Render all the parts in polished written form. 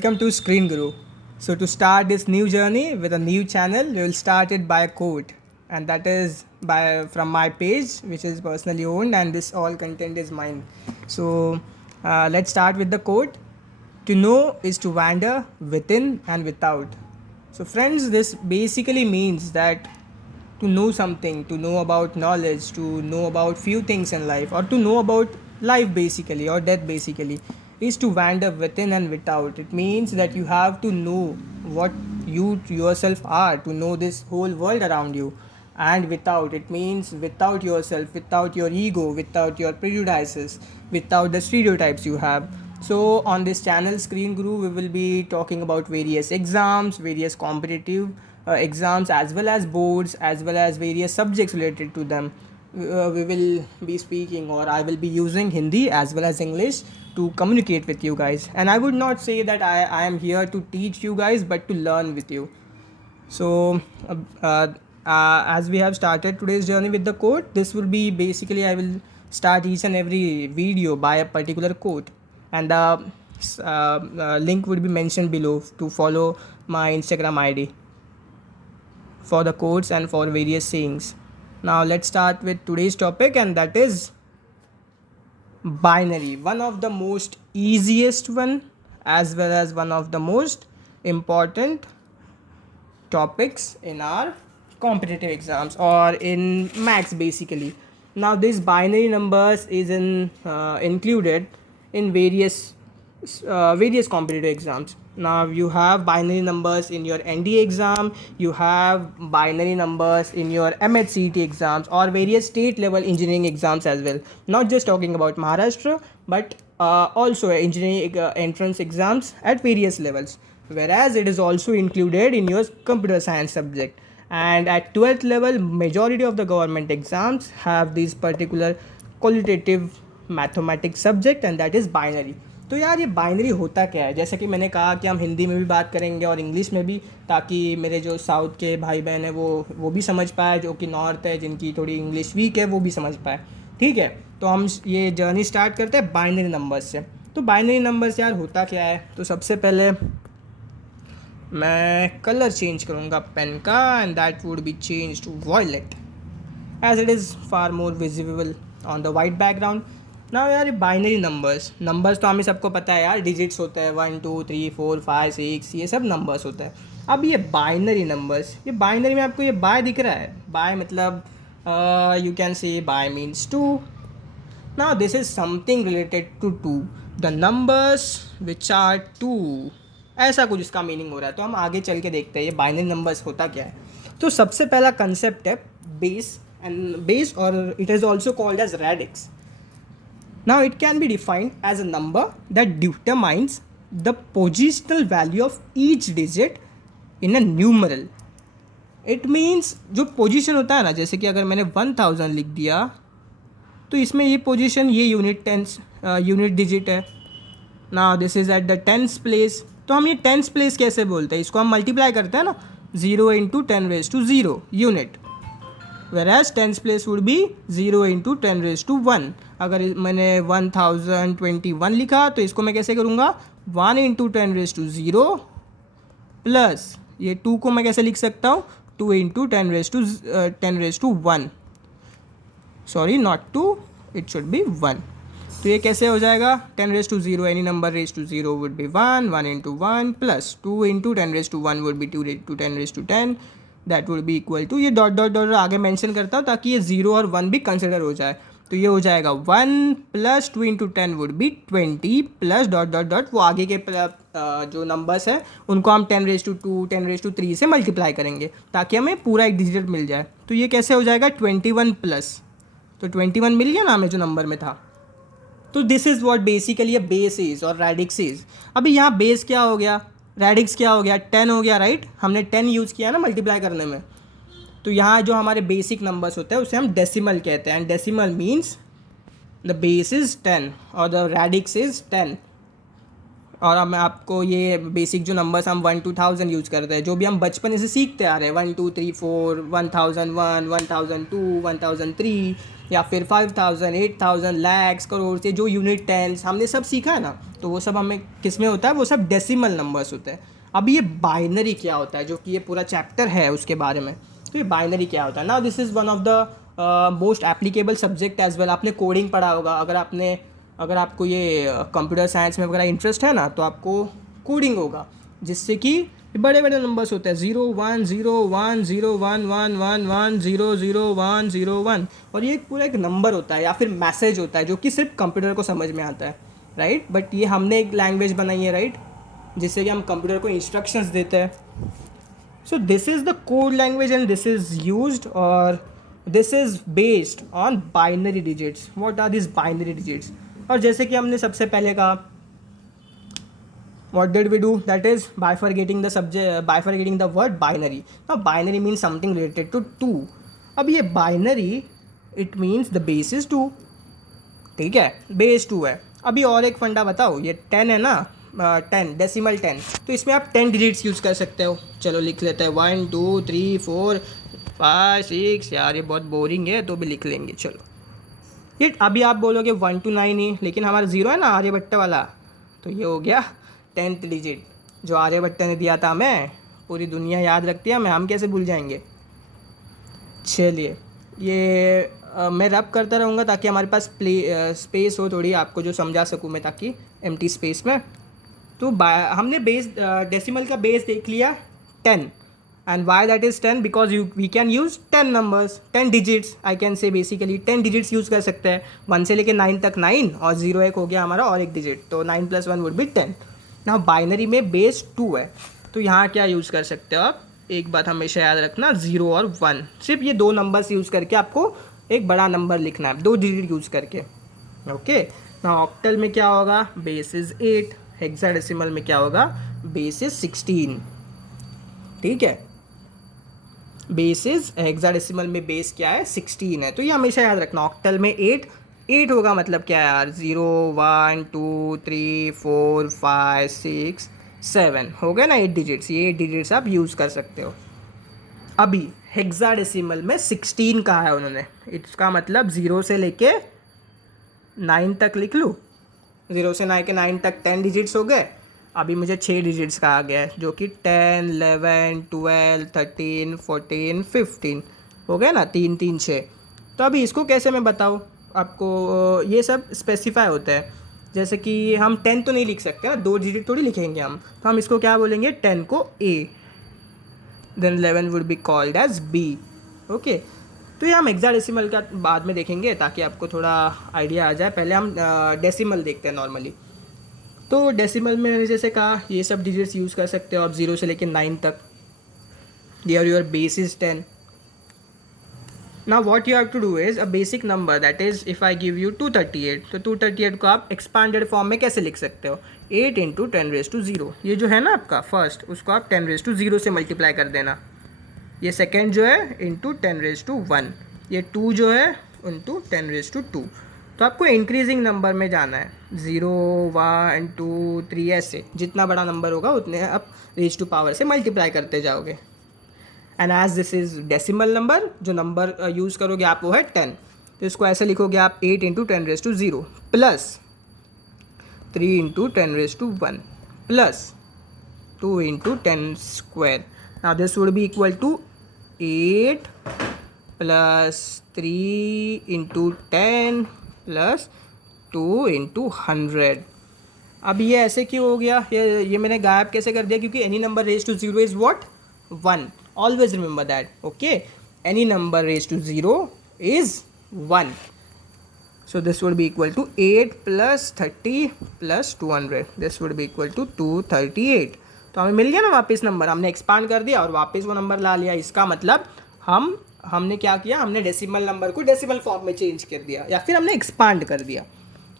Welcome to Screen Guru. So, to start this new journey with a new channel, we will start it by a quote, and that is by from my page, which is personally owned, and this all content is mine. So, let's start with the quote: "To know is to wander within and without." So, friends, this basically means that to know something, to know about knowledge, to know about few things in life, or to know about life basically, or death basically, is to wander within and without. It means that you have to know what you yourself are, to know this whole world around you. And without, it means without yourself, without your ego, without your prejudices, without the stereotypes you have. So on this channel Screen Guru, we will be talking about various exams, various competitive exams, as well as boards, as well as various subjects related to them. We will be speaking, or I will be using Hindi as well as English to communicate with you guys. And I would not say that I am here to teach you guys, but to learn with you. So, as we have started today's journey with the quote, this will be basically I will start each and every video by a particular quote, and the link would be mentioned below to follow my Instagram ID for the quotes and for various sayings. Now, let's start with today's topic, and that is binary. One of the most easiest one, as well as one of the most important topics in our competitive exams or in maths basically. Now this binary numbers is included in various competitive exams. Now you have binary numbers in your NDA exam, you have binary numbers in your MHCET exams or various state level engineering exams as well. Not just talking about Maharashtra, but also engineering entrance exams at various levels, whereas it is also included in your computer science subject. And at 12th level, majority of the government exams have this particular qualitative mathematics subject, and that is binary. तो यार ये binary होता क्या है, जैसे कि मैंने कहा कि हम हिंदी में भी बात करेंगे और इंग्लिश में भी, ताकि मेरे जो साउथ के भाई बहन हैं वो भी समझ पाए, जो कि नॉर्थ है जिनकी थोड़ी इंग्लिश वीक है वो भी समझ पाए. ठीक है, तो हम ये जर्नी स्टार्ट करते हैं बाइनरी नंबर्स से. तो बाइनरी नंबर्स यार होता क्या है, तो सबसे पहले मैं कलर चेंज करूँगा पेन का, and that would be change to violet as it is far more visible on the white background. ना यार ये बाइनरी नंबर्स तो हमें सबको पता है यार, डिजिट्स होते हैं 1 2 3 4 5 6, ये सब नंबर्स होता है. अब ये बाइनरी नंबर्स, ये बाइनरी में आपको ये बाय दिख रहा है, बाय मतलब you can say by means two. Now this is something related to two, the numbers which are two, ऐसा कुछ इसका मीनिंग हो रहा है. तो हम आगे चल के देखते हैं ये बाइनरी नंबर्स होता क्या है. तो सबसे पहला कंसेप्ट है बेस, एंड बेस और it is also called as radix. Now it can be defined as a number that determines the positional value of each digit in a numeral. It means जो position होता है ना, जैसे कि अगर मैंने 1000 लिख दिया तो इसमें ये पोजीशन, ये यूनिट डिजिट है. Now this is at the tens place. तो हम ये टेंस प्लेस कैसे बोलते हैं, इसको हम मल्टीप्लाई करते हैं ना, 0 into 10⁻0 unit, whereas tens place would be 0 into 10⁻1. अगर मैंने 1021 लिखा तो इसको मैं कैसे करूँगा, 1 इंटू 10⁻0 प्लस ये 2 को मैं कैसे लिख सकता हूँ, 2 into 10⁻1. Sorry, not 2, it should be 1. तो ये कैसे हो जाएगा, 10⁻0 any number raise to 0 would be 1, 1 into 1 plus 2 into 10⁻1 would be 2 into 10⁻10, that would be equal to, ये डॉट डॉट डॉट आगे मेंशन करता हूँ ताकि ये 0 और 1 भी कंसिडर हो जाए. तो ये हो जाएगा 1 plus 2 into 10 would be 20 plus dot dot dot, वो आगे के जो नंबर्स हैं उनको हम 10⁻2 10⁻3 से मल्टीप्लाई करेंगे ताकि हमें पूरा एक डिजिट मिल जाए. तो ये कैसे हो जाएगा 21 प्लस, तो 21 मिल गया ना हमें जो नंबर में था. तो this is what basically a base is और रेडिक्स इज़. अभी यहाँ बेस क्या हो गया, रेडिक्स क्या हो गया, 10 हो गया, राइट. हमने 10 यूज़ किया ना मल्टीप्लाई करने में. तो यहाँ जो हमारे बेसिक नंबर्स होते हैं उसे हम डेसिमल कहते हैं, and decimal means the base is 10 और द रेडिक्स इज़ 10. और अब मैं आपको ये बेसिक जो नंबर्स हम 1 to 1000 यूज़ करते हैं, जो भी हम बचपन से सीखते आ रहे हैं, 1 2 3 4, 1001, 1002, 1003, या फिर 5000, 8000, लैक्स, करोड़, से जो यूनिट टेंस हमने सब सीखा है ना, तो वो सब हमें किस में होता है, वो सब डेसिमल नंबर्स होते हैं। अब ये बाइनरी क्या होता है, जो कि ये पूरा चैप्टर है उसके बारे में। तो ये बाइनरी क्या होता है ना, this is one of the most applicable subject as well. आपने कोडिंग पढ़ा होगा, अगर आपको ये कंप्यूटर साइंस में वगैरह इंटरेस्ट है ना, तो आपको कोडिंग होगा, जिससे कि बड़े बड़े नंबर्स होते हैं, 0 1 0 1 0 1 1 1 0 0 1 0 1, और ये पूरा एक नंबर होता है या फिर मैसेज होता है, जो कि सिर्फ कंप्यूटर को समझ में आता है, राइट। बट ये हमने एक लैंग्वेज बनाई है, राइट, जिससे कि हम कंप्यूटर को इंस्ट्रक्शंस देते हैं। So this is the code language and this is used, or this is based on binary digits. What are these binary digits? और जैसे कि हमने सबसे पहले कहा, what did we do? That is bifurcating the word binary. Now binary means something related to 2. अब ये binary, it means the base is 2. ठीक है, बेस 2 है। अभी और एक फंडा बताओ, ये 10 है ना, 10 डेसिमल 10, तो इसमें आप 10 डिजिट्स यूज़ कर सकते हो। चलो लिख लेते हैं 1 2 3 4 5 6। यार ये बहुत बोरिंग है, तो भी लिख लेंगे। चलो, ये अभी आप बोलोगे 1 to 9 ही, लेकिन हमारा ज़ीरो है ना आर्यभट्ट वाला, तो ये हो गया 10th डिजिट, जो आर्यभट्ट ने दिया था हमें। पूरी दुनिया याद रखती है हमें, हम कैसे भूल जाएंगे। चलिए, ये मैं रब करता रहूँगा ताकि हमारे पास स्पेस हो थोड़ी, आपको जो समझा सकूँ मैं, ताकि एम्प्टी स्पेस में। तो हमने बेस डेसिमल का बेस देख लिया 10, and why that is 10, because we can use 10 numbers, 10 digits, I can say basically 10 digits use कर सकते हैं। 1 से लेके 9 तक 9, और 0 एक हो गया हमारा और एक डिजिट, तो 9 + 1 वुड बी 10। ना बाइनरी में बेस 2 है, तो यहाँ क्या यूज़ कर सकते हो आप, एक बात हमेशा याद रखना, 0 और 1, सिर्फ ये दो नंबर्स यूज़ करके आपको एक बड़ा नंबर लिखना है, 2 डिजिट यूज़ करके। ओके, ना ऑक्टल में क्या होगा, बेस इज़ 8, हेक्साडेसिमल में क्या होगा, बेस इज़ 16। ठीक है, बेस इज़ हेक्साडेसिमल में बेस क्या है, 16 है, तो ये हमेशा याद रखना। ऑक्टल में 8 होगा, मतलब क्या है यार, 0 1 2 3 4 5 6 7 हो गए ना 8 डिजिट्स। ये 8 डिजिट्स आप यूज़ कर सकते हो। अभी हेक्साडेसिमल में 16 कहा है उन्होंने, इसका मतलब 0 से लेके 9 तक लिख लूँ। 0 से 9 तक 10 डिजिट्स हो गए। अभी मुझे 6 डिजिट्स का आ गया है, जो कि 10 11 12 13 14 15 हो गया ना, 3 3 6। तो अभी इसको कैसे मैं बताऊँ आपको, ये सब स्पेसिफाई होता है। जैसे कि हम 10 तो नहीं लिख सकते ना, 2 डिजिट थोड़ी लिखेंगे हम, तो हम इसको क्या बोलेंगे, 10 को A, then 11 would be called as B। Okay, तो ये हम हेक्साडेसिमल का बाद में देखेंगे, ताकि आपको थोड़ा आइडिया आ जाए। पहले हम डेसिमल देखते हैं नॉर्मली। तो डेसिमल में मैंने जैसे कहा, ये सब डिजिट्स यूज़ कर सकते हो आप 0 से लेकर 9 तक। There your base is 10। Now what you have to do is a basic number, that is if I give you 238, तो 238 को आप एक्सपांडेड फॉर्म में कैसे लिख सकते हो, 8 × 10⁻�0। ये जो है ना आपका फर्स्ट, उसको आप 10⁻0 से मल्टीप्लाई कर देना। ये सेकेंड जो है इंटू 10⁻1, ये 2 जो है इंटू 10⁻2। तो आपको इंक्रीजिंग नंबर में जाना है, 0 1 2 3 ऐसे, जितना बड़ा नंबर होगा उतने आप रेज टू पावर से मल्टीप्लाई करते जाओगे। And as this is decimal number, जो नंबर यूज़ करोगे आप वो है 10, तो इसको ऐसे लिखोगे आप 8 × 10⁻0 plus 3 × 10⁻1 plus 2 × 10²। Now this would be equal to 8 plus 3 × 10 plus 2 × 100। अब ये ऐसे क्यों हो गया, ये मैंने गायब कैसे कर दिया, क्योंकि any number raise to 0 is what, 1। Always remember that, okay. Any number raise to 0 is 1। So this would be equal to 8 plus 30 plus 200. This would be equal to 238. तो हमें मिल गया ना वापस नंबर, हमने एक्सपांड कर दिया और वापस वो नंबर ला लिया। इसका मतलब हमने क्या किया, हमने डेसिमल नंबर को डेसिमल फॉर्म में चेंज कर दिया, या फिर हमने एक्सपांड कर दिया।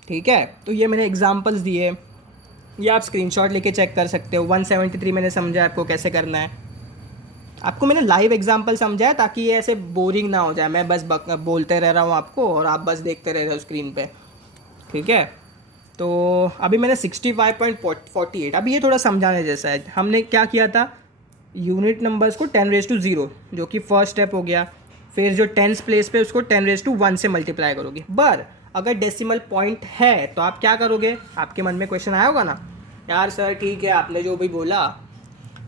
ठीक है, तो ये मैंने एग्जांपल्स दिए, ये आप स्क्रीनशॉट लेके चेक कर सकते हो। 173 मैंने समझा आपको कैसे करना है, आपको मैंने लाइव एग्जांपल समझाया, ताकि ये ऐसे बोरिंग ना हो जाए, मैं बस बोलते रह रहा हूँ आपको और आप बस देखते रह रहे हो स्क्रीन पे। ठीक है, तो अभी मैंने 65.48, अभी ये थोड़ा समझाने जैसा है। हमने क्या किया था, यूनिट नंबर्स को 10⁻0 जो कि फर्स्ट स्टेप हो गया, फिर जो टेंस प्लेस पे उसको 10⁻1 से मल्टीप्लाई करोगे। पर अगर डेसिमल पॉइंट है तो आप क्या करोगे, आपके मन में क्वेश्चन आया होगा ना, यार सर ठीक है आपने जो भी बोला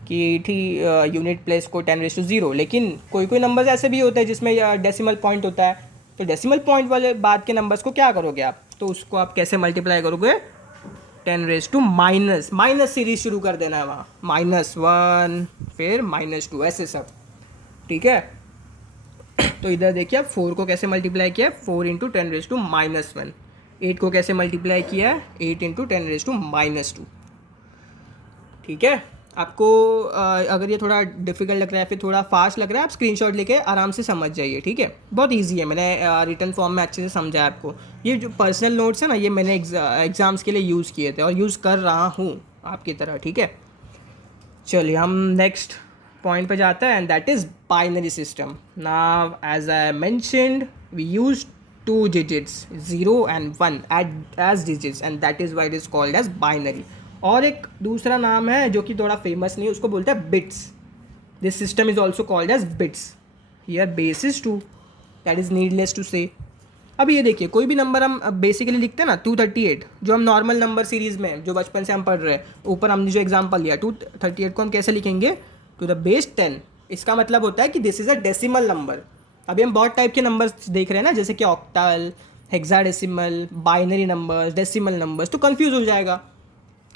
कि ठीक यूनिट प्लेस को 10⁻0, लेकिन कोई कोई नंबर्स ऐसे भी होते हैं जिसमें डेसिमल पॉइंट होता है, तो डेसिमल पॉइंट वाले बाद के नंबर्स को क्या करोगे आप, तो उसको आप कैसे मल्टीप्लाई करोगे, 10⁻⁻, माइनस सीरीज शुरू कर देना है वहाँ, -1 फिर -2 ऐसे सब, ठीक है। तो इधर देखिए आप 4 को कैसे मल्टीप्लाई किया है, 4 इंटू 10⁻⁻1, 8 को कैसे मल्टीप्लाई किया है, 8 इंटू 10⁻2, ठीक है। आपको अगर ये थोड़ा डिफिकल्ट लग रहा है फिर थोड़ा फास्ट लग रहा है, आप स्क्रीनशॉट लेके आराम से समझ जाइए, ठीक है। बहुत इजी है, मैंने रिटन फॉर्म में अच्छे से समझाया आपको। ये जो पर्सनल नोट्स है ना, ये मैंने एग्ज़ाम्स के लिए यूज़ किए थे और यूज़ कर रहा हूँ आपकी तरह, ठीक है। चलिए हम नेक्स्ट पॉइंट पे जाते हैं, and that is binary system. Now as I mentioned we use 2 digits 0 and 1 as digits, and that is why it is called as binary। और एक दूसरा नाम है जो कि थोड़ा फेमस नहीं है, उसको बोलते हैं bits. This system is also called as bits. Here base is 2, that is needless to say. अब ये देखिए, कोई भी नंबर हम बेसिकली लिखते हैं ना, 238, जो हम नॉर्मल नंबर सीरीज़ में जो बचपन से हम पढ़ रहे हैं, ऊपर हमने जो एग्जांपल लिया 238 को हम कैसे लिखेंगे, टू द बेस 10। इसका मतलब होता है कि this is a decimal number. अभी हम बहुत टाइप के नंबर्स देख रहे हैं ना, जैसे कि octal, hexadecimal, binary numbers, decimal numbers, तो कंफ्यूज हो जाएगा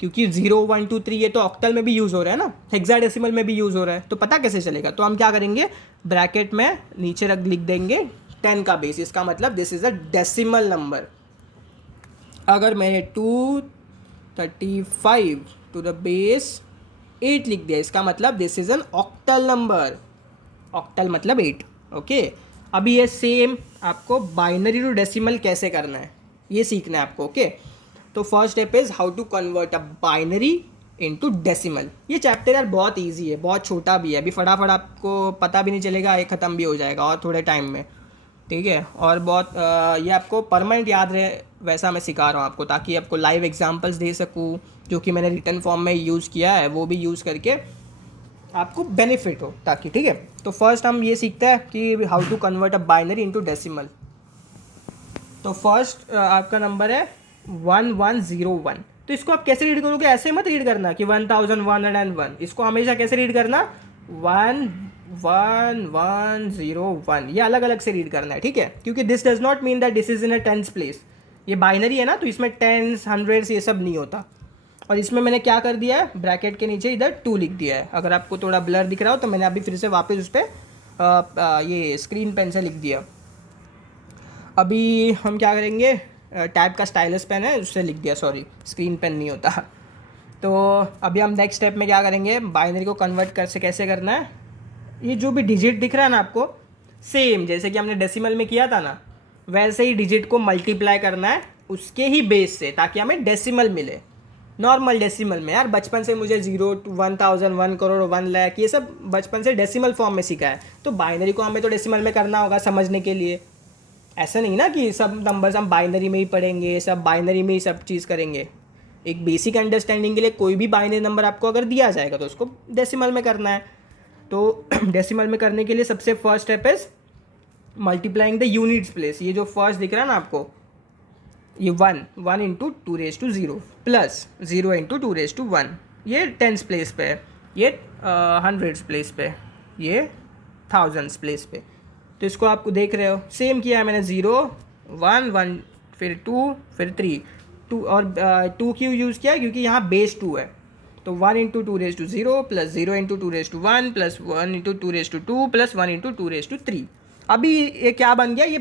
क्योंकि 0 1 2 3 ये तो ऑक्टल में भी यूज़ हो रहा है ना, हेक्साडेसिमल में भी यूज़ हो रहा है, तो पता कैसे चलेगा। तो हम क्या करेंगे, ब्रैकेट में नीचे लिख देंगे 10 का बेस, इसका मतलब this is a decimal number. अगर मैंने 235 टू द बेस 8 लिख दिया, इसका मतलब this is an octal number. Octal मतलब 8, ओके। अभी ये सेम आपको बाइनरी टू डेसिमल कैसे करना है ये सीखना है आपको, ओके। तो first step is how to convert a binary into decimal. ये चैप्टर यार बहुत इजी है, बहुत छोटा भी है, अभी फटाफट आपको पता भी नहीं चलेगा, ये ख़त्म भी हो जाएगा और थोड़े टाइम में, ठीक है। और बहुत ये आपको परमानेंट याद रहे वैसा मैं सिखा रहा हूँ आपको, ताकि आपको लाइव एग्जांपल्स दे सकूँ, जो कि मैंने रिटन फॉर्म में यूज़ किया है वो भी यूज़ करके आपको बेनिफिट हो ताकि, ठीक है। तो फर्स्ट हम ये सीखते हैं कि how to convert a binary into decimal. तो फर्स्ट आपका नंबर है 1101। तो इसको आप कैसे रीड करोगे, ऐसे मत रीड करना कि 1101, इसको हमेशा कैसे रीड करना, 11101, ये अलग अलग से रीड करना है, ठीक है। क्योंकि this does not mean that this is in a tens place, ये बाइनरी है ना, तो इसमें टेंस हंड्रेड्स ये सब नहीं होता। और इसमें मैंने क्या कर दिया है, ब्रैकेट के नीचे इधर 2 लिख दिया है। अगर आपको थोड़ा ब्लर दिख रहा हो तो मैंने अभी फिर से वापस उस पर ये स्क्रीन पेन से लिख दिया। अभी हम क्या करेंगे, टैब का स्टाइलस पेन है उससे लिख दिया, सॉरी स्क्रीन पेन नहीं होता। तो अभी हम नेक्स्ट स्टेप में क्या करेंगे, बाइनरी को कन्वर्ट कैसे करना है। ये जो भी डिजिट दिख रहा है ना आपको, सेम जैसे कि हमने डेसिमल में किया था ना, वैसे ही डिजिट को मल्टीप्लाई करना है उसके ही बेस से, ताकि हमें डेसिमल मिले। नॉर्मल डेसिमल में यार बचपन से मुझे 0 to 1000, 1 करोड़, 1 लाख ये सब बचपन से डेसिमल फॉर्म में सीखा है, तो बाइनरी को हमें तो डेसिमल में करना होगा समझने के लिए। ऐसा नहीं ना कि सब नंबर्स हम बाइनरी में ही पढ़ेंगे, सब बाइनरी में ही सब चीज़ करेंगे। एक बेसिक अंडरस्टैंडिंग के लिए कोई भी बाइनरी नंबर आपको अगर दिया जाएगा तो उसको डेसिमल में करना है। तो डेसिमल में करने के लिए सबसे first step is multiplying the units place. ये जो फर्स्ट दिख रहा है ना आपको, ये 1 इंटू 2⁻0 प्लस 0 इंटू 2⁻1, ये टेंस प्लेस पे है, ये हंड्रेड्स प्लेस पे, ये थाउजेंड्स प्लेस पे। तो इसको आप देख रहे हो, सेम किया है मैंने, 0 1 1 फिर 2 फिर 3 2, और 2 क्यों यूज़ किया है क्योंकि यहाँ बेस 2 है। तो 1 into 2⁻0 plus 0 into 2⁻1 plus 1 into 2⁻2 plus 1 into 2⁻3। अभी ये क्या बन गया, ये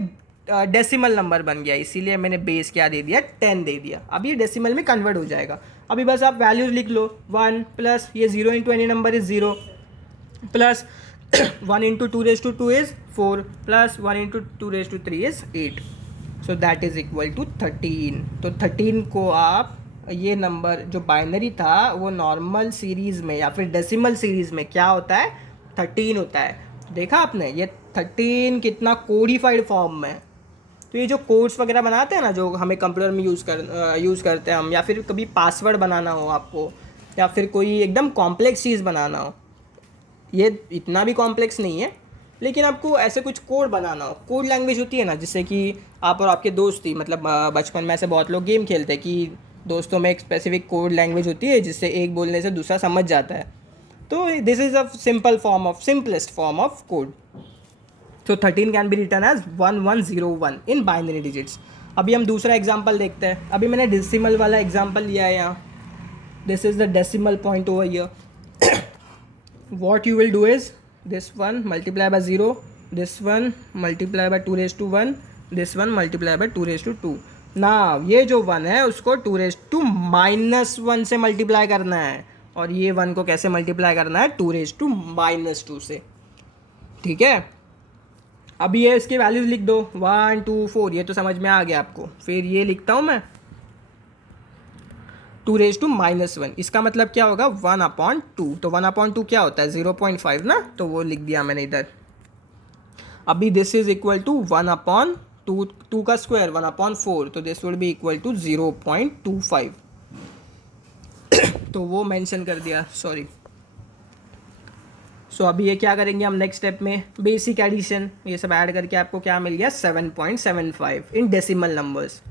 डेसिमल नंबर बन गया, इसीलिए मैंने बेस क्या दे दिया, 10 दे दिया। अब ये डेसिमल में कन्वर्ट हो जाएगा। अभी बस आप वैल्यूज़ लिख लो, 1 प्लस ये 0 into any number is 0 plus 1 into 2⁻2 is 4 plus 1 into 2⁻3 is 8, so that is equal to 13। तो 13 को आप, ये नंबर जो बाइनरी था वो नॉर्मल सीरीज़ में या फिर डेसिमल सीरीज़ में क्या होता है, 13 होता है। देखा आपने, ये 13 कितना कोडिफाइड फॉर्म में है। तो तो ये जो कोड्स वगैरह बनाते हैं ना, जो हमें कंप्यूटर में यूज़ करते हैं हम, या फिर कभी पासवर्ड बनाना हो आपको, या फिर कोई एकदम कॉम्प्लेक्स चीज़ बनाना हो, ये इतना भी कॉम्प्लेक्स नहीं है, लेकिन आपको ऐसे कुछ कोड बनाना हो, कोड लैंग्वेज होती है ना, जिससे कि आप और आपके दोस्त ही, मतलब बचपन में ऐसे बहुत लोग गेम खेलते हैं कि दोस्तों में एक स्पेसिफिक कोड लैंग्वेज होती है जिससे एक बोलने से दूसरा समझ जाता है। तो this is a simplest form of code. तो 13 can be written as 1101 in binary digits. अभी हम दूसरा एग्जाम्पल देखते हैं। अभी मैंने डेसिमल वाला एग्जाम्पल लिया है यहाँ, this is the decimal point over here. what you will do is this one multiply by 0, this one multiply by 2 raised to 1, this one multiply by 2 raised to 2। ना ये जो 1 है उसको 2 raised to -1 से multiply करना है, और ये 1 को कैसे मल्टीप्लाई करना है, 2 raised to -2 से। ठीक है, अभी ये इसके वैल्यूज लिख दो 1 2 4, ये तो समझ में आ गया आपको। फिर ये लिखता हूँ मैं 2 raised to -1, इसका मतलब क्या होगा 1/2। तो 1/2 क्या होता है 0.5 ना, तो वो लिख दिया मैंने इधर। अभी दिस इज इक्वल टू 1/2, 2 का स्क्वायर 1/4, तो this would be equal to 0.25। तो वो मेंशन कर दिया, सॉरी। सो अभी ये क्या करेंगे हम नेक्स्ट स्टेप में, बेसिक एडिशन, ये सब ऐड करके आपको क्या मिल गया 7.75 in decimal numbers.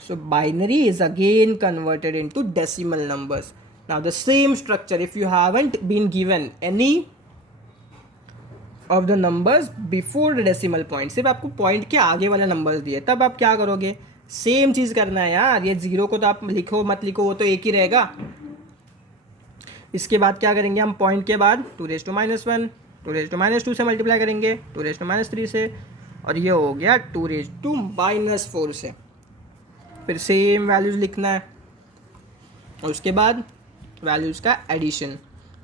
So binary is again converted into decimal numbers. Now the same structure, if you haven't been given any of the numbers before the decimal point, सिर्फ आपको point के आगे वाला नंबर्स दिए, तब आप क्या करोगे, सेम चीज़ करना है यार। ये 0 को तो आप लिखो मत लिखो, वो तो एक ही रहेगा। इसके बाद क्या करेंगे हम, पॉइंट के बाद 2 raised to -1, 2 raised to -2 से मल्टीप्लाई करेंगे, 2 raised to -3 से, और ये हो गया 2 raised to -4 से। फिर सेम वैल्यूज़ लिखना है, और उसके बाद वैल्यूज़ का एडिशन।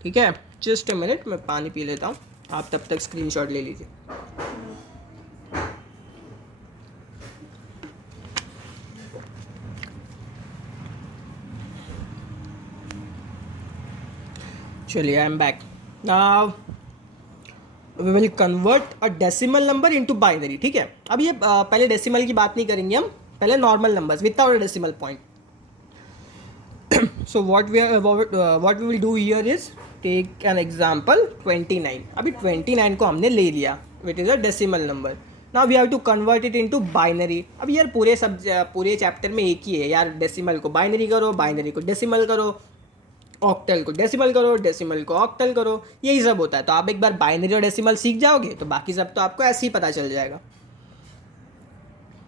ठीक है, जस्ट अ मिनट, मैं पानी पी लेता हूँ, आप तब तक स्क्रीनशॉट ले लीजिए। चलिए, I am back. Now we will convert a decimal number into binary. ठीक है, अब ये पहले डेसिमल की बात नहीं करेंगे हम, पहले normal numbers without decimal point. So what we will do here is take an example 29। अभी 29 को हमने ले लिया, which is a decimal number. Now we have to convert it into binary. अब यार पूरे चैप्टर में एक ही है यार, डेसिमल को बाइनरी करो, बाइनरी को डेसिमल करो, ऑक्टल को डेसिमल करो, डेसिमल को ऑक्टल करो, यही सब होता है। तो आप एक बार बाइनरी और डेसिमल सीख जाओगे तो बाकी सब तो आपको ऐसे ही पता चल जाएगा।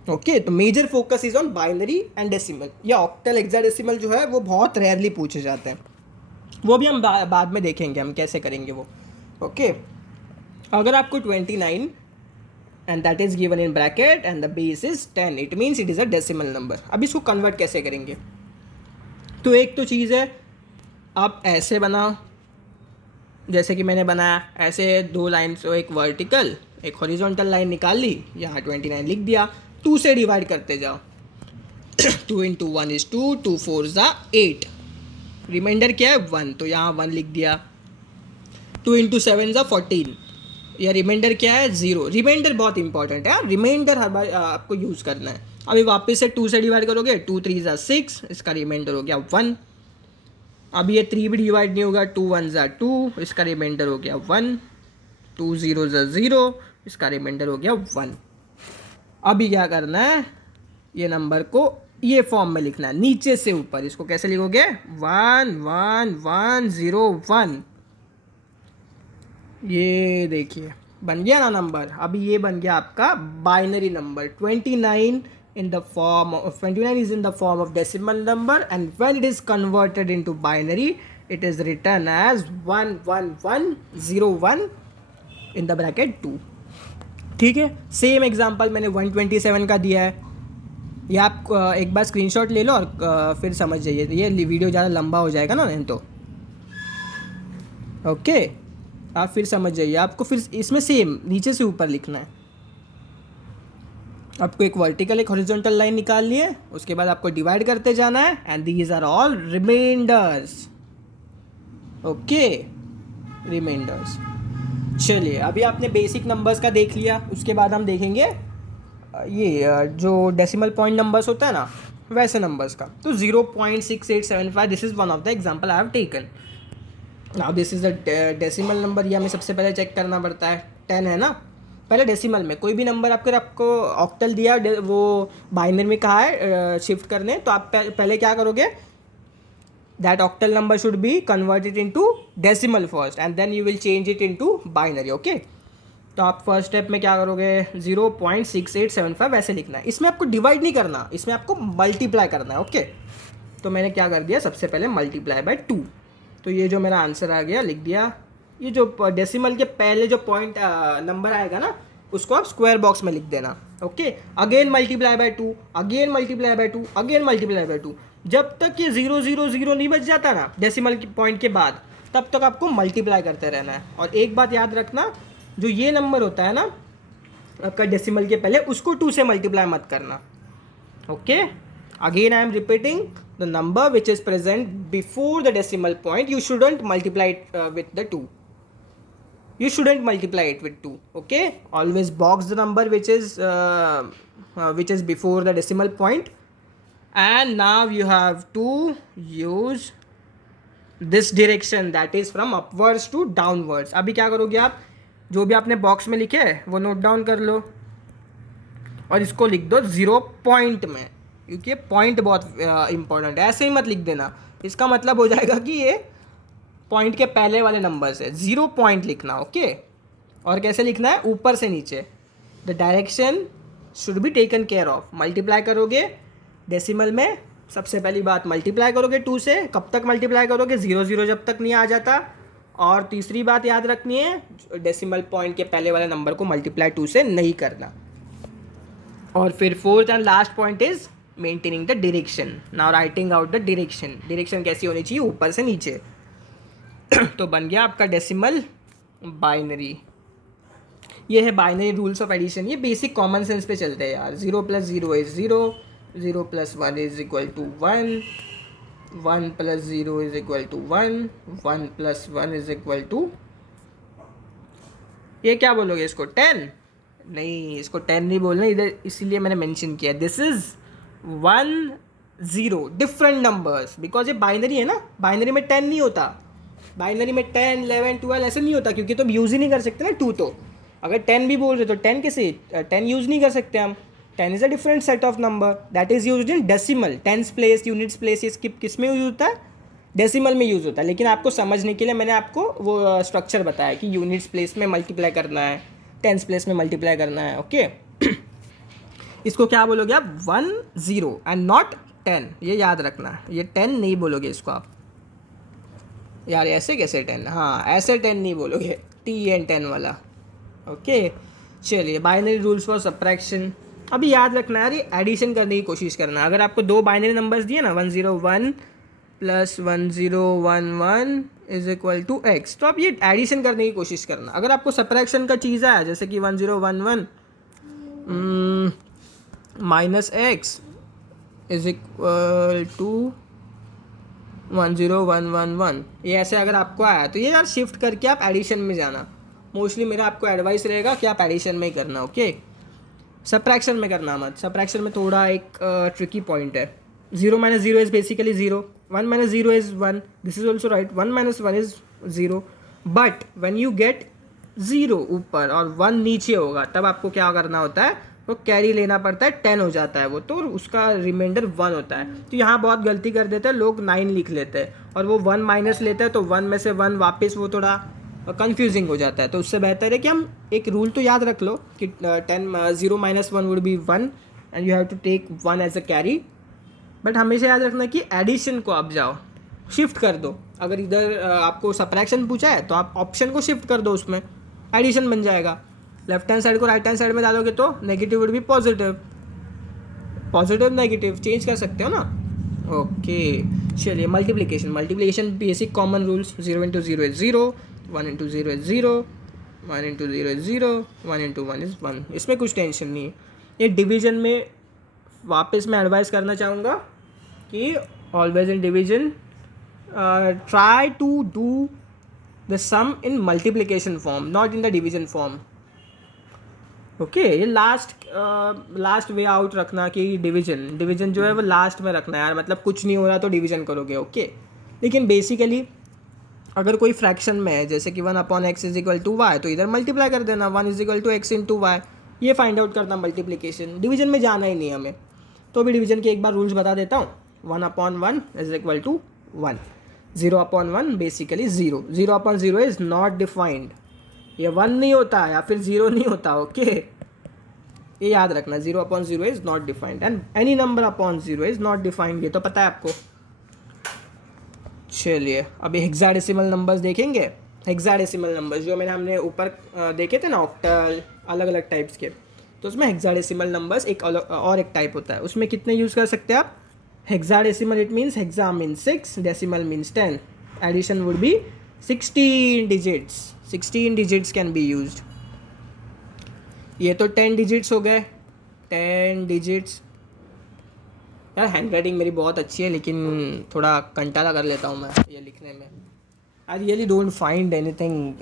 ओके, तो major focus is on binary and decimal. या ऑक्टल हेक्साडेसिमल जो है वो बहुत रेयरली पूछे जाते हैं, वो भी हम बाद में देखेंगे हम कैसे करेंगे वो। ओके, अगर आपको 29 and that is given in bracket and the base is 10, it means it is a decimal number. अब इसको कन्वर्ट कैसे करेंगे, तो एक तो चीज़ है आप ऐसे बनाओ, जैसे कि मैंने बनाया ऐसे 2 लाइन्स, एक वर्टिकल एक हॉरिजॉन्टल लाइन निकाल ली, यहाँ 29 लिख दिया, 2 से डिवाइड करते जाओ। 2 into 1 is 2, 2 4 is 8, रिमाइंडर क्या है 1, तो यहाँ 1 लिख दिया। 2 into 7 is 14, या रिमाइंडर क्या है 0। रिमाइंडर बहुत इंपॉर्टेंट है, रिमाइंडर हर बार आपको यूज़ करना है। अभी वापस से 2 से डिवाइड करोगे, 2 3 is 6, इसका रिमाइंडर हो गया 1। अब ये 3 भी डिवाइड नहीं होगा, 2 1 is 2, इसका रिमाइंडर हो गया 1। 2 0 is 0, इसका रिमाइंडर हो गया 1। अभी क्या करना है, ये नंबर को ये फॉर्म में लिखना है नीचे से ऊपर। इसको कैसे लिखोगे 1 1 1 0 1, ये देखिए बन गया ना नंबर। अभी ये बन गया आपका binary number. 29 is in the form of decimal number, and when it is converted into binary it is written as 11101 in the bracket 2। ठीक है, सेम एग्जांपल मैंने 127 का दिया है, ये आप एक बार स्क्रीनशॉट ले लो और फिर समझ जाइए, ये वीडियो ज़्यादा लंबा हो जाएगा ना नहीं तो। ओके, आप फिर समझ जाइए, आपको फिर इसमें सेम नीचे से ऊपर लिखना है। आपको एक वर्टिकल एक हॉरिजॉन्टल लाइन निकालनी है, उसके बाद आपको डिवाइड करते जाना है, and these are all remainders. Okay, remainders. चलिए, अभी आपने बेसिक नंबर्स का देख लिया, उसके बाद हम देखेंगे जो डेसिमल पॉइंट नंबर्स होता है ना, वैसे नंबर्स का। तो 0.6875, this is one of the example I have taken. Now this is the decimal number, ये हमें सबसे पहले चेक करना पड़ता है। 10 है ना, पहले डेसिमल में कोई भी नंबर आपको ऑक्टल दिया, वो बाइनरी में कहा है शिफ्ट करने, तो आप पहले क्या करोगे, that octal number should be converted into decimal first and then you will change it into binary. Okay, तो आप फर्स्ट स्टेप में क्या करोगे, 0.6875 वैसे लिखना है। इसमें आपको डिवाइड नहीं करना, इसमें आपको मल्टीप्लाई करना है। ओके, तो मैंने क्या कर दिया, सबसे पहले मल्टीप्लाई बाय 2, तो ये जो मेरा आंसर आ गया लिख दिया। ये जो डेसिमल के पहले जो पॉइंट नंबर आएगा ना, उसको आप स्क्वायर बॉक्स में लिख देना। Okay, again multiply by 2, again multiply by 2, again multiply by 2, जब तक ये 000 नहीं बच जाता ना डेसिमल पॉइंट के बाद, तब तक आपको मल्टीप्लाई करते रहना है। और एक बात याद रखना, जो ये नंबर होता है ना आपका डेसिमल के पहले, उसको 2 से मल्टीप्लाई मत करना। Okay, again I am repeating, the number which is present before the decimal point, you shouldn't multiply it with the 2. You shouldn't multiply it with 2. Okay, always box the number which is before the decimal point. And now you have to use this direction, that is from upwards to downwards. अभी क्या करोगे आप, जो भी आपने box में लिखे है वो नोट डाउन कर लो और इसको लिख दो 0 पॉइंट में, क्योंकि पॉइंट बहुत इंपॉर्टेंट है। ऐसे ही मत लिख देना, इसका मतलब हो जाएगा कि ये पॉइंट के पहले वाले नंबर से 0 पॉइंट लिखना। ओके, और कैसे लिखना है, ऊपर से नीचे, the direction should be taken care of. Multiply करोगे डेसिमल में, सबसे पहली बात मल्टीप्लाई करोगे 2 से, कब तक मल्टीप्लाई करोगे, 0 जब तक नहीं आ जाता। और तीसरी बात याद रखनी है, डेसिमल पॉइंट के पहले वाले नंबर को मल्टीप्लाई 2 से नहीं करना। और फिर fourth and last point is maintaining the direction. Now writing out the direction, direction कैसी होनी चाहिए, ऊपर से नीचे। तो बन गया आपका डेसिमल बाइनरी। ये है बाइनरी रूल्स ऑफ एडिशन, ये बेसिक कॉमन सेंस पे चलते हैं यार। 0 + 0 is 0, 0 + 1 is equal to 1, 1 + 0 is equal to 1, 1 + 1 is equal to, ये क्या बोलोगे इसको, 10? नहीं, इसको 10 नहीं बोलना इधर, इसीलिए मैंने मेंशन किया this is 1 0 different numbers, because ये बाइनरी है ना, बाइनरी में 10 नहीं होता, बाइनरी में 10 11 12 ऐसे नहीं होता, क्योंकि तो यूज़ ही नहीं कर सकते ना 2। तो अगर 10 भी बोल रहे तो 10 कैसे, 10 यूज़ नहीं कर सकते हम। 10 is a different set of number that is used in decimal. Tens place, units place, ये किस में यूज होता है, डेसिमल में यूज़ होता है। लेकिन आपको समझने के लिए मैंने आपको वो स्ट्रक्चर बताया कि यूनिट्स प्लेस में मल्टीप्लाई करना है, टेंस प्लेस में मल्टीप्लाई करना है। ओके इसको क्या बोलोगे आप, 1 0 एंड नॉट 10, ये याद रखना, ये 10 नहीं बोलोगे इसको आप। यार ऐसे कैसे 10, हाँ ऐसे 10 नहीं बोलोगे, TN10 वाला। ओके चलिए, बाइनरी रूल्स फॉर सब्ट्रैक्शन अभी याद रखना है यार, ये एडिशन करने की कोशिश करना। अगर आपको 2 बाइनरी नंबर्स दिए ना, 101 + 1011 इज इक्वल टू x, तो आप ये एडिशन करने की कोशिश करना। अगर आपको सब्ट्रैक्शन का चीज़ आया, जैसे कि 1011 -x इज इक्वल टू 10111, ये ऐसे अगर आपको आया तो ये यार शिफ्ट करके आप एडिशन में जाना। मोस्टली मेरा आपको एडवाइस रहेगा कि आप एडिशन में ही करना। ओके, सब्ट्रैक्शन में करना मत, सब्ट्रैक्शन में थोड़ा एक ट्रिकी पॉइंट है। 0 - 0 is basically 0, 1 - 0 is 1, this is also right, 1 - 1 is 0, but when you get 0 ऊपर और 1 नीचे होगा, तब आपको क्या करना होता है, वो कैरी लेना पड़ता है, 10 हो जाता है वो, तो उसका रिमाइंडर 1 होता है। तो यहाँ बहुत गलती कर देते हैं लोग, 9 लिख लेते हैं और वो 1 माइनस लेते हैं, तो 1 में से 1 वापस, वो थोड़ा कंफ्यूजिंग हो जाता है। तो उससे बेहतर है कि हम एक रूल तो याद रख लो कि 0 - 1 would be 1 and you have to take 1 as a carry. But हमेशा याद रखना कि एडिशन को आप जाओ, शिफ्ट कर दो। अगर इधर आपको सब्ट्रैक्शन पूछा है तो आप ऑप्शन को शिफ्ट कर दो, उसमें एडिशन बन जाएगा। लेफ्ट हैंड साइड को राइट हैंड साइड में डालोगे तो negative would be positive, positive negative change कर सकते हो ना। ओके चलिए, multiplication basic common rules, 0 × 0 is 0, 1 × 0 is 0, 1 × 0 is 0, 1 × 1 is 1, इसमें कुछ टेंशन नहीं है। ये डिवीजन में वापस मैं एडवाइस करना चाहूँगा कि always in division try to do the sum in multiplication form, not in the division form. Okay ये लास्ट वे आउट रखना कि डिवीजन जो है वो लास्ट में रखना है यार, मतलब कुछ नहीं हो रहा तो डिवीजन करोगे, ओके। लेकिन बेसिकली अगर कोई फ्रैक्शन में है, जैसे कि 1/x is equal to Y, तो इधर मल्टीप्लाई कर देना, 1 is equal to x into y, ये फाइंड आउट करना मल्टीप्लीकेशन। डिवीजन में जाना ही नहीं हमें, तो भी डिवीजन के एक बार रूल्स बता देता हूँ। 1/1 is equal to 1, 0/1 basically 0, 0/0 is not defined, ये 1 नहीं होता या फिर 0 नहीं होता, ओके ये याद रखना, 0/0 is not defined and any number upon 0 is not defined, ये तो पता है आपको। चलिए अभी हेक्साडेसिमल नंबर्स देखेंगे। हेक्साडेसिमल नंबर्स जो हमने ऊपर देखे थे ना, ऑक्टल अलग अलग टाइप्स के, तो उसमें हेक्साडेसिमल नंबर्स एक और एक टाइप होता है, उसमें कितने यूज़ कर सकते हैं आप। Hexadecimal it means hexa means 6, decimal means 10, addition would be 16 digits, 16 digits can be used. ये तो 10 डिजिट्स हो गए, 10 डिजिट्स। यार हैंड राइटिंग मेरी बहुत अच्छी है, लेकिन थोड़ा कंटाला कर लेता हूँ मैं ये लिखने में। I really don't find anything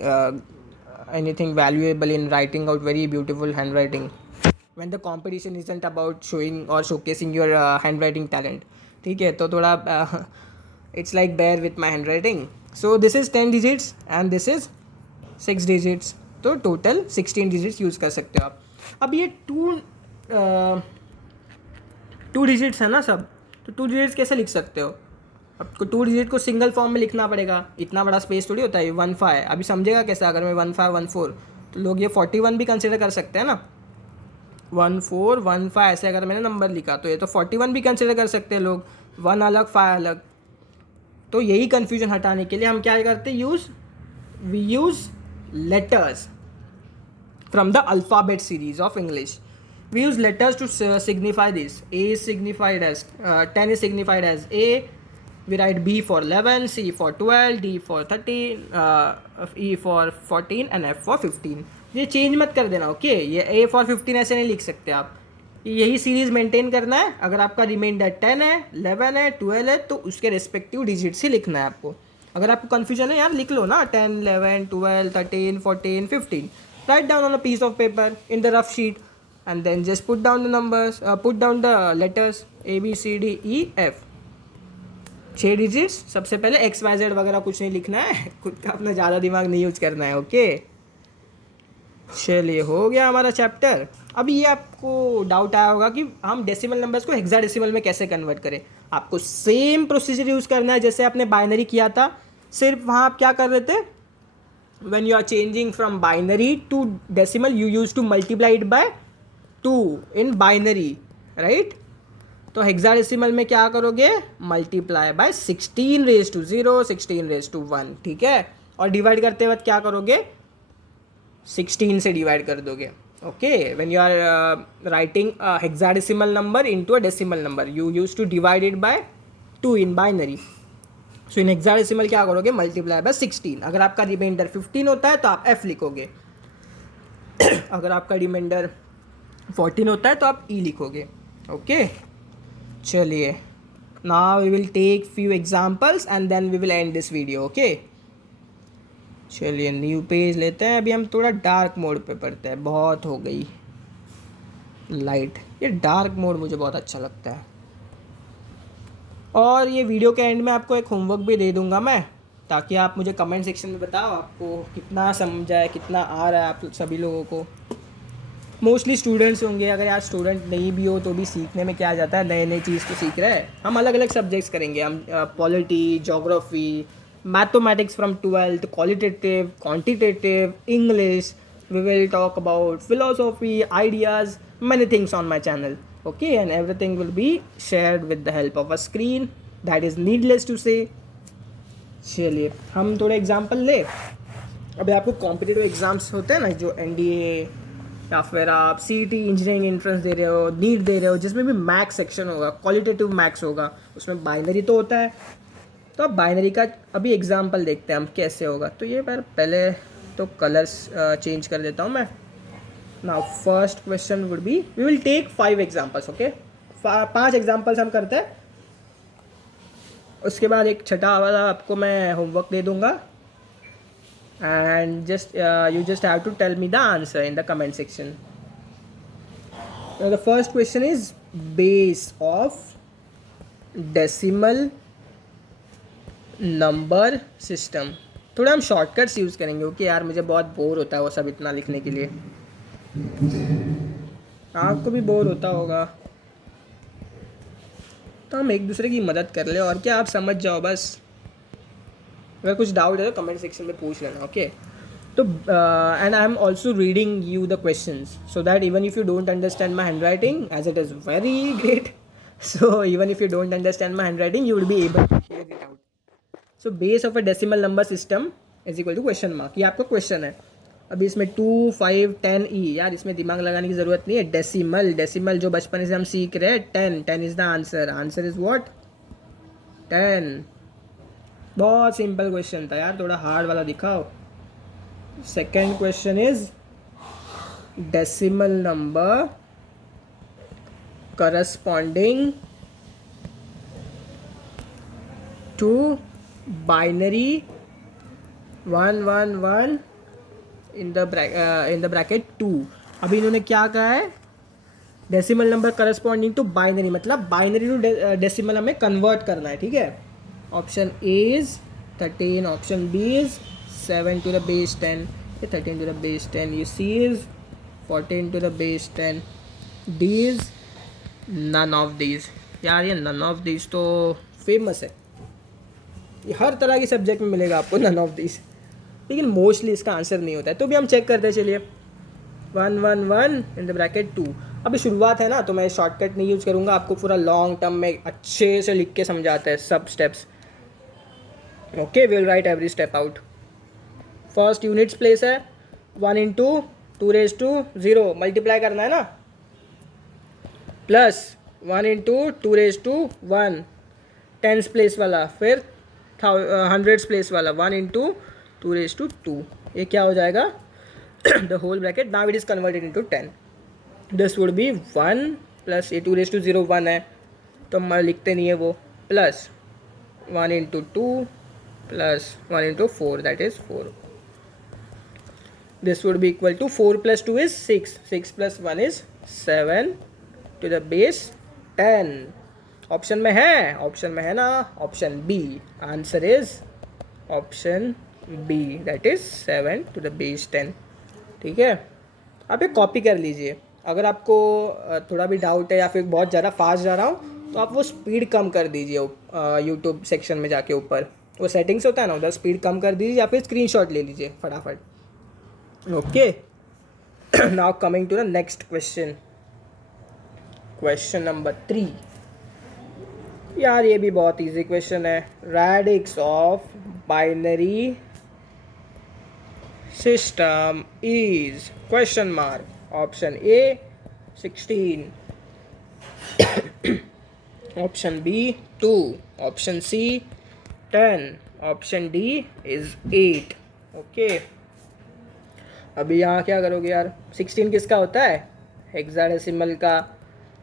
valuable in writing out very beautiful handwriting when the competition isn't about showing और showcasing your handwriting talent, ठीक है। तो थोड़ा it's like bear with my hand writing. So this is 10 digits and this is 6 digits, तो total 16 digits use कर सकते हो आप। अब ये टू डिजिट्स है ना सब, तो 2 डिजिट्स कैसे लिख सकते हो। आपको 2 डिजिट को सिंगल फॉर्म में लिखना पड़ेगा, इतना बड़ा स्पेस थोड़ी होता है। 1/5 अभी समझेगा कैसे, अगर मैं 1/5 1/4, तो लोग ये 41 भी कंसिडर कर सकते हैं ना। 1/4 1/5 ऐसे अगर मैंने नंबर लिखा, तो ये तो 41 भी कंसिडर कर सकते हैं लोग, 1 अलग 5 अलग। तो यही कन्फ्यूजन हटाने के लिए हम क्या करते हैं, we use letters from the alphabet series of English. We use letters to signify this. A is signified as 10 is signified as A. We write B for 11, C for 12, D for 13, E for 14 and F for 15. ये change मत कर देना, okay. ये A for 15 ऐसे नहीं लिख सकते आप, यही सीरीज मेंटेन करना है। अगर आपका रिमाइंडर 10 है, 11 है, 12 है, तो उसके रिस्पेक्टिव डिजिट्स ही लिखना है आपको। अगर आपको कन्फ्यूजन है यार, लिख लो ना 10, 11, 12, 13, 14, 15, write down on a piece of paper in the rough sheet and then just put down the numbers, put down the letters ABCDEF, 6 digits. सबसे पहले XYZ वगैरह कुछ नहीं लिखना है, खुद का अपना ज़्यादा दिमाग नहीं यूज करना है, ओके। चलिए हो गया हमारा चैप्टर। अभी ये आपको डाउट आया होगा कि हम डेसिमल नंबर्स को हेक्साडेसिमल में कैसे कन्वर्ट करें। आपको सेम प्रोसीजर यूज़ करना है जैसे आपने बाइनरी किया था, सिर्फ वहाँ आप क्या कर रहे थे, when you are changing from binary to decimal you use to multiply it by 2 in binary, right. तो हेक्साडेसिमल में क्या करोगे, मल्टीप्लाई बाय 16⁻0, 16⁻1, ठीक है। और डिवाइड करते वक्त क्या करोगे, 16 से डिवाइड कर दोगे, okay. When you are writing hexadecimal number into a decimal number, you use to divide it by 2 in binary. So in hexadecimal क्या करोगे, मल्टीप्लाई बाय 16। अगर आपका रिमाइंडर 15 होता है तो आप F लिखोगे, अगर आपका रिमाइंडर 14 होता है तो आप E लिखोगे, ओके। चलिए now we will take few examples and then we will end this video, okay. चलिए न्यू पेज लेते हैं। अभी हम थोड़ा डार्क मोड पे पढ़ते हैं, बहुत हो गई लाइट, ये डार्क मोड मुझे बहुत अच्छा लगता है। और ये वीडियो के एंड में आपको एक होमवर्क भी दे दूंगा मैं, ताकि आप मुझे कमेंट सेक्शन में बताओ आपको कितना समझा है, कितना आ रहा है आप सभी लोगों को। मोस्टली स्टूडेंट्स होंगे, अगर यार स्टूडेंट नहीं भी हो तो भी सीखने में क्या जाता है, नए नई चीज़ को सीख रहे हैं। हम अलग अलग सब्जेक्ट्स करेंगे, हम polity, geography, mathematics from 12th, qualitative, quantitative, English, we will talk about philosophy, ideas, many things on my channel, okay, and everything will be shared with the help of a screen, that is needless to say. चलिए हम थोड़े example ले। अभी आपको competitive exams होते हैं ना, जो NDA या फिर आप CET इंजीनियरिंग एंट्रेंस दे रहे हो, नीट दे रहे हो, जिसमें भी मैथ्स सेक्शन होगा, क्वालिटेटिव मैथ्स होगा, उसमें बाइनरी तो होता है। तो अब बाइनरी का अभी एग्जांपल देखते हैं हम कैसे होगा। तो ये पहले तो कलर्स चेंज कर देता हूँ मैं। Now first question would be, we will take 5 examples, okay. 5 examples हम करते हैं, उसके बाद एक छठा वाला आपको मैं होमवर्क दे दूँगा and you just have to tell me the answer in the comment section. Now the first question is base of decimal number system. थोड़ा हम शॉर्टकट्स यूज़ करेंगे ओके यार, मुझे बहुत बोर होता है वो सब इतना लिखने के लिए. आपको भी बोर होता होगा, तो हम एक दूसरे की मदद कर ले और क्या, आप समझ जाओ बस. अगर कुछ डाउट है तो कमेंट सेक्शन में पूछ लेना ओके. तो and I am also reading you the questions so that even if you don't understand my hand writing as it is very great, so even if you don't understand my hand writing you will be able to share it out. So base of a decimal number system is equal to question mark. ये आपका question है. अभी इसमें 2, 5, 10 ई, यार इसमें दिमाग लगाने की ज़रूरत नहीं है. डेसिमल, डेसिमल जो बचपन से हम सीख रहे हैं, 10, 10 is the answer. Answer is what? 10. बहुत सिंपल क्वेश्चन था यार, थोड़ा हार्ड वाला दिखाओ. Second question is decimal number corresponding to binary 1 1 1 in the bracket 2. अभी इन्होंने क्या कहा है? Decimal number corresponding to binary, मतलब बाइनरी टू डेसिमल हमें कन्वर्ट करना है. ठीक है. Option A is 13, option B is 7 to the base 10, 13 to the base 10, you C is 14 to the base 10, D is none of these. यार ये none of these तो famous है, ये हर तरह के सब्जेक्ट में मिलेगा आपको none of these, लेकिन मोस्टली इसका आंसर नहीं होता है. तो भी हम चेक करते हैं. चलिए 1 1 1 इन द ब्रैकेट 2. अभी शुरुआत है ना, तो मैं शॉर्टकट नहीं यूज़ करूँगा, आपको पूरा लॉन्ग टर्म में अच्छे से लिख के समझाता है सब steps. Okay, will write every step out. First units place है 1 इंटू 2⁻0, मल्टीप्लाई करना है ना, प्लस 1 इंटू 2⁻1 टेंस प्लेस वाला, फिर हंड्रेड्स प्लेस वाला 1 इंटू 2⁻2. ये क्या हो जाएगा? The whole bracket. Now it is converted into 10. This would be 1 plus ये 2⁻0 1 है तो हम लिखते नहीं है वो, plus 1 into 2 plus 1 into 4, that is 4. This would be equal to 4 plus 2 is 6. 6 plus 1 is 7 to the base 10. Option में है, ऑप्शन में है ना, option B. Answer is option B, that is 7 to the base 10. ठीक है. आप एक copy कर लीजिए. अगर आपको थोड़ा भी डाउट है या फिर बहुत ज़्यादा फास्ट जा रहा हो तो आप वो स्पीड कम कर दीजिए. यूट्यूब सेक्शन में जाके ऊपर वो सेटिंग्स होता है ना, उधर स्पीड कम कर दीजिए या फिर स्क्रीनशॉट ले लीजिए फटाफट. Okay. Now coming to the next question. Question number 3. यार ये भी बहुत इजी क्वेश्चन है. Radix of binary system is question mark. Option A 16, option B 2, option C 10, option D is 8. Okay. अभी यहाँ क्या करोगे यार? 16 किसका होता है? हेक्साडेसिमल का.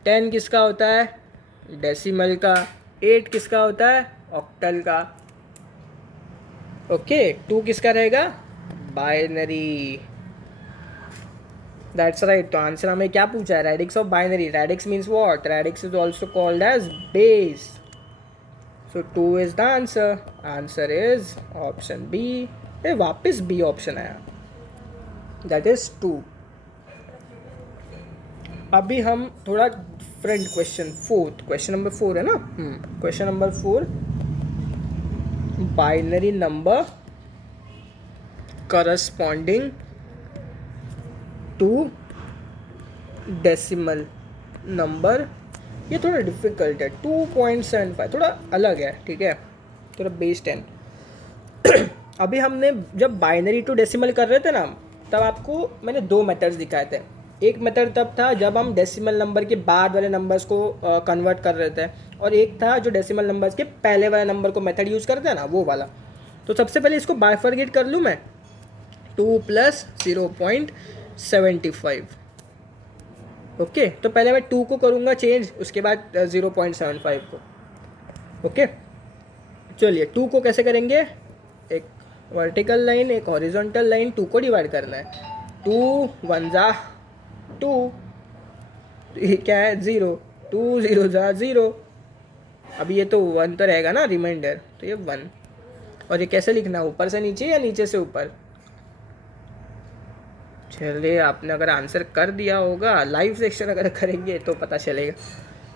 10 किसका होता है? डेसिमल का. 8 किसका होता है? ऑक्टल का. ओके. 2 किसका रहेगा? बाइनरी. That's right. तो आंसर हमें क्या पूछा है? Radix of binary. Radix means what? Radix is also called as base. So 2 is the answer. Answer is option B. वापस बी ऑप्शन आया, दैट इज 2. अभी हम थोड़ा different question, fourth question number 4 है ना. Question number 4, binary number corresponding to decimal number. ये थोड़ा difficult है. 2.75 थोड़ा अलग है. ठीक है. थोड़ा बेस 10. अभी हमने जब बाइनरी टू डेसिमल कर रहे थे ना, तब आपको मैंने 2 मेथड्स दिखाए थे. एक मेथड तब था जब हम डेसिमल नंबर के बाद वाले नंबर्स को कन्वर्ट कर रहे थे, और एक था जो डेसिमल नंबर्स के पहले वाले नंबर को मेथड यूज़ करते हैं ना, वो वाला. तो सबसे पहले इसको बाइफरगेट कर लूँ मैं. 2 + 0.75. ओके. तो पहले मैं 2 को करूँगा चेंज, उसके बाद 0.75 को. ओके. चलिए 2 को कैसे करेंगे? एक वर्टिकल लाइन, एक हॉरिजॉन्टल लाइन, 2 को डिवाइड करना है. 2 1 = 2, तो ये क्या है 0, 2 0 जा 0। अभी ये तो 1 तो रहेगा ना रिमाइंडर, तो ये 1। और ये कैसे लिखना है, ऊपर से नीचे या नीचे से ऊपर? चलिए आपने अगर आंसर कर दिया होगा, लाइव सेक्शन अगर करेंगे तो पता चलेगा।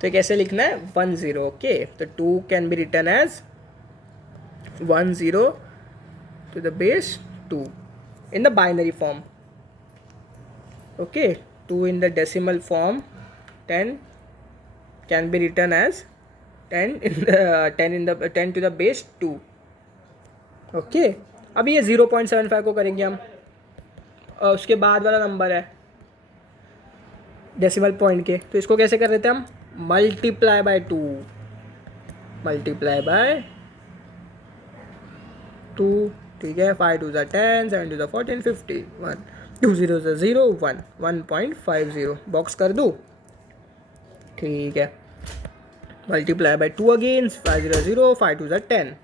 तो ये कैसे लिखना है 1 0। ओके, तो 2 can be written as 1 0 to the base 2 in the binary form. Okay, 2 in the decimal form, 10 can be written as 10 to the base 2. Okay, अभी ये 0.75 को करेंगे हम, और उसके बाद वाला नंबर है डेसिमल पॉइंट के, तो इसको कैसे कर देते हैं हम, मल्टीप्लाई बाय 2, मल्टीप्लाई बाय 2। ठीक है, 5 2 10, 7 2 14, 50, 1 2 0 0 1 1.50 बॉक्स कर दूँ। ठीक है, मल्टीप्लाई बाय 2 अगेन, 5 0 0 5 2 10।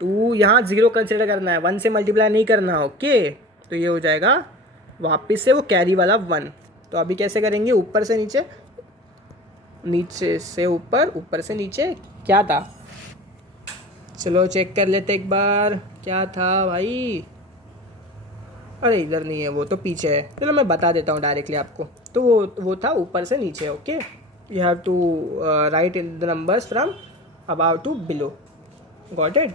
2 यहाँ 0 कंसिडर करना है, 1 से मल्टीप्लाई नहीं करना। ओके, तो ये हो जाएगा वापस से वो कैरी वाला 1। तो अभी कैसे करेंगे, ऊपर से नीचे, नीचे से ऊपर, ऊपर से नीचे। क्या था, चलो चेक कर लेते एक बार, क्या था भाई। अरे इधर नहीं है, वो तो पीछे है। चलो मैं बता देता हूँ डायरेक्टली आपको। तो वो था ऊपर से नीचे। Okay, you have to write in the numbers from above to below. Got it?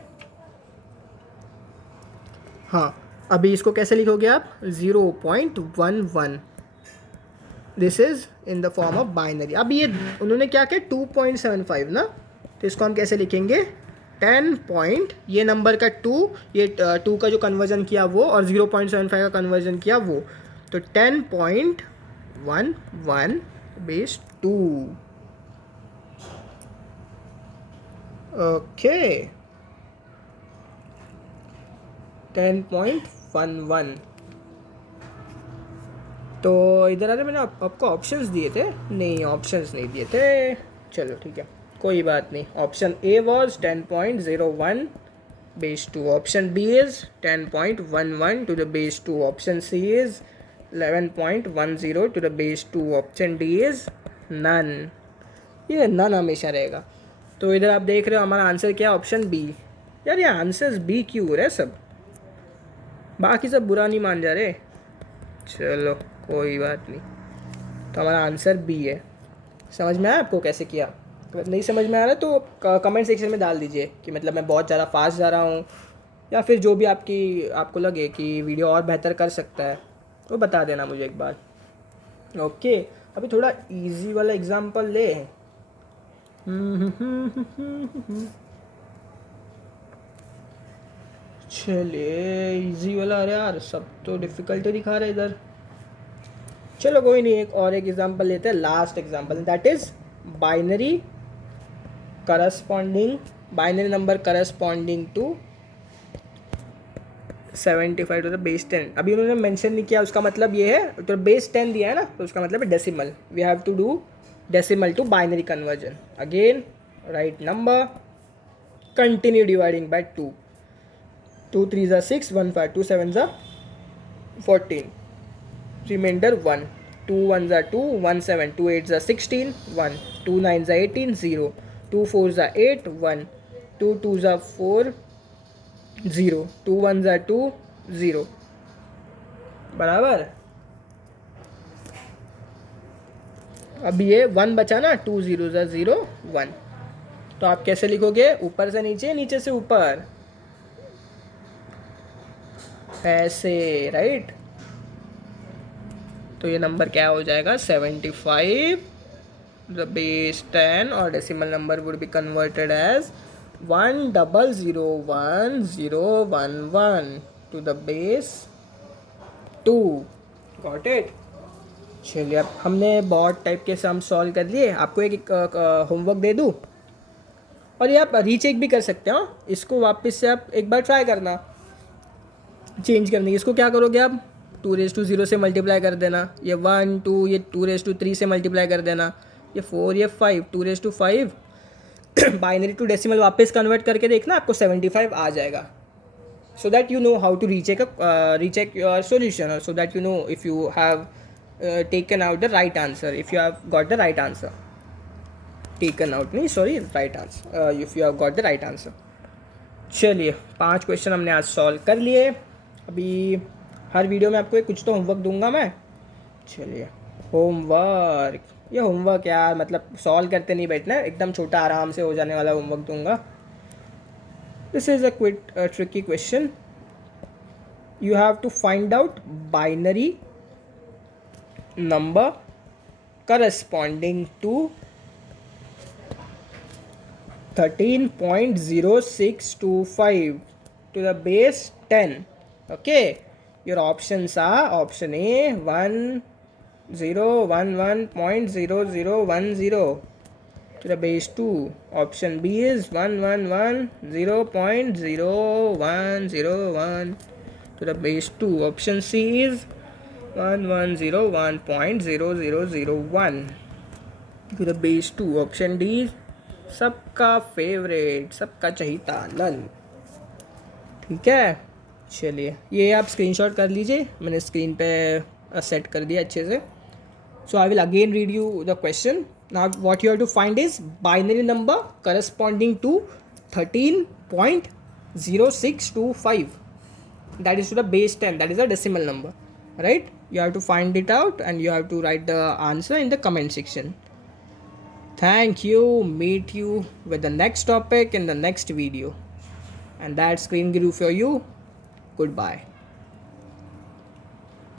हाँ, अभी इसको कैसे लिखोगे आप, 0.11। This is in the form of binary. अब ये उन्होंने क्या किया, 2.75 ना, तो इसको हम कैसे लिखेंगे, 10 पॉइंट, ये नंबर का 2, ये 2 का जो कन्वर्जन किया वो, और 0.75 का कन्वर्जन किया वो, तो 10.11 बेस 2। ओके, 10.11। तो इधर आ रहे, मैंने आपको ऑप्शंस दिए थे, नहीं ऑप्शंस नहीं दिए थे। चलो ठीक है, कोई बात नहीं। Option A was 10.01 base 2, option B is 10.11 to the base 2, option C is 11.10 to the base 2, option D is none. ये नन हमेशा रहेगा। तो इधर आप देख रहे हो हमारा आंसर क्या है, ऑप्शन बी। यार ये आंसर्स बी क्यों हो रहे सब, बाकी सब बुरा नहीं मान जा रहे। चलो कोई बात नहीं, तो हमारा आंसर बी है। समझ में आया आपको कैसे किया? अगर नहीं समझ में आ रहा तो कमेंट सेक्शन में डाल दीजिए कि मतलब मैं बहुत ज़्यादा फास्ट जा रहा हूँ, या फिर जो भी आपको लगे कि वीडियो और बेहतर कर सकता है, तो बता देना मुझे एक बार। ओके, अभी थोड़ा इजी वाला एग्जांपल ले। चलिए इजी वाला, अरे यार सब तो डिफ़िकल्ट दिखा रहा है इधर। चलो कोई नहीं, एक एग्जांपल लेते हैं, last example, that is binary number corresponding to 75 to the base 10। अभी उन्होंने मेंशन नहीं किया, उसका मतलब ये है, तो बेस 10 दिया है ना, तो उसका मतलब है decimal. We have to do decimal to binary conversion. Again write number, continue dividing by 2, 2 3 6, 1 5, 2 7 14, remainder 1, 2 1 2, 1 7, 2 8 16, 1, 2 9 18, 0, 2 4 8, 1, 2 2 4, 0, 2 1 2, 0, बराबर। अब ये 1 बचा ना, 2 0 0 1, तो आप कैसे लिखोगे, ऊपर से नीचे, नीचे से ऊपर, ऐसे, राइट। तो ये नंबर क्या हो जाएगा, 75 द बेस 10, और decimal number would be converted as 1001011 to the base 2। Got it? चलिए, अब हमने बहुत टाइप के सम सॉल्व कर लिए। आपको एक होमवर्क दे दूँ, और ये आप रीचेक भी कर सकते हो, इसको वापस से आप एक बार ट्राई करना चेंज करने की। इसको क्या करोगे आप, 2⁻0 से मल्टीप्लाई कर देना, ये 1 2, ये 2⁻3 से मल्टीप्लाई कर देना, ये 4, ये 5, 2⁻5 बाइनरी टू डेसिमल वापस कन्वर्ट करके देखना, आपको 75 आ जाएगा। So that you know how to recheck your solution, और so that you know if you have taken out the right answer if you have got the right answer. Taken out नहीं, sorry, right answer. If you have got the right answer. चलिए 5 question हमने आज solve कर लिए. अभी हर video में आपको कुछ तो होमवर्क दूंगा मैं. चलिए होमवर्क, ये होमवर्क यार मतलब सॉल्व करते नहीं बैठना, एकदम छोटा आराम से हो जाने वाला होमवर्क दूंगा. This is a quite tricky question. You have to find out binary number corresponding to 13.0625 to the base 10. Okay, your options are option A 1011.0010 to the base 2. Option B is 1110.0101 to the base 2. Option C is 1101.0001 to the base 2. Option D is सबका favourite, सबका चहीता none. ठीक है, चलिए ये आप screenshot कर लीजिए, मैंने स्क्रीन पे सेट कर दिया अच्छे से. So I will again read you the question. Now what you have to find is binary number corresponding to 13.0625. That is to the base 10, that is a decimal number, right? You have to find it out and you have to write the answer in the comment section. Thank you. Meet you with the next topic in the next video. And that's Screen Guru for you. Goodbye.